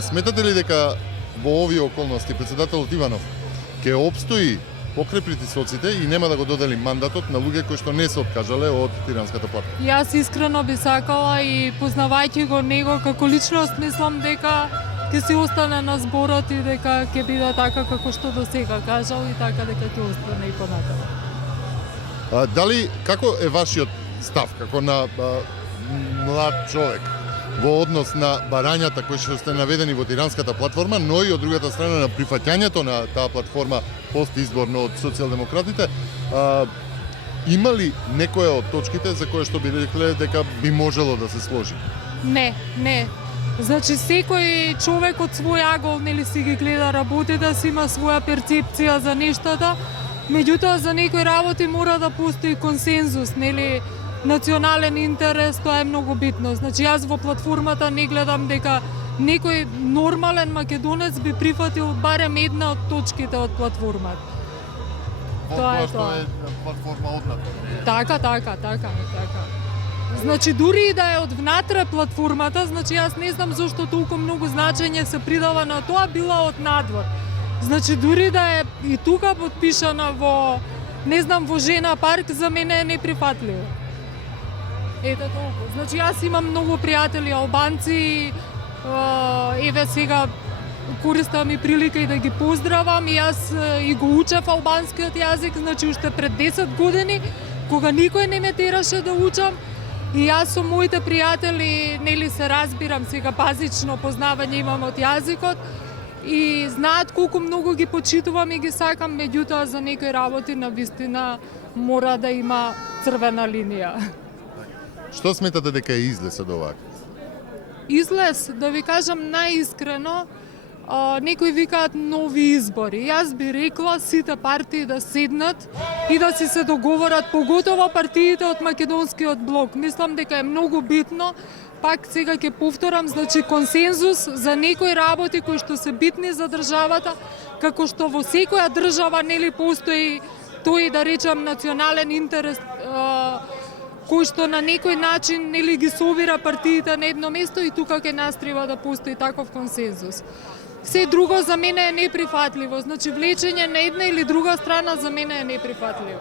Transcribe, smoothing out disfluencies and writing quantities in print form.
Сметате ли дека во овие околности председателот Иванов ќе обстои покрај притисоците и нема да го додели мандатот на луѓе кои што не се откажале од Тиранската платформа? Јас искрено би сакала и познавајќи го него како личност, мислам дека ќе си остане на зборот и дека ќе биде така како што до сега кажал и така дека ќе остане и понатаму. Дали, како е вашиот став, како на млад човек, во однос на барањата кои што сте наведени во Тиранската платформа, но и од другата страна на прифаќањето на таа платформа постизборно од социјалдемократите, има ли некоја од точките за која што би рекле дека би можело да се сложи? Не. Значи секој човек од свој агол нели си ги гледа работите, си има своја перцепција за нештата, меѓутоа за некои работи мора да постои консензус, нели национален интерес, тоа е многу битно. Значи јас во платформата не гледам дека некој нормален македонец би прифатил барем една од точките од платформата. Тоа е платформа однатре. Така. Значи дури и да е од внатре платформата, значи јас не знам зошто толку многу значење се придава на тоа, била од надвор. Значи дури да е и тука подпишана во, не знам, во Жена парк, за мене е неприфатливо. Ете толку. Значи јас имам многу пријатели албанци, еве сега користам и прилика и да ги поздравам, и јас и го учев албанскиот јазик, значи уште пред 10 години, кога никој не ме тераше да учам, и јас со моите пријатели нели се разбирам, сега базично познавање имам од јазикот, и знаат колку многу ги почитувам и ги сакам, меѓутоа за некои работи навистина мора да има црвена линија. Што сметате дека е излез од оваа? Излез, да ви кажам најискрено, некои викаат нови избори. Јас би рекла сите партии да седнат и да си се договорат, поготово партиите од македонскиот блок. Мислам дека е многу битно, пак сега ќе повторам, значи консензус за некои работи кои што се битни за државата, како што во секоја држава нели постои тој, да речам, национален интерес, кој што на некој начин нели ги собира партиите на едно место, и тука ќе нас треба да постои таков консензус. Се друго за мене е неприфатливо, значи влечење на една или друга страна за мене е неприфатливо.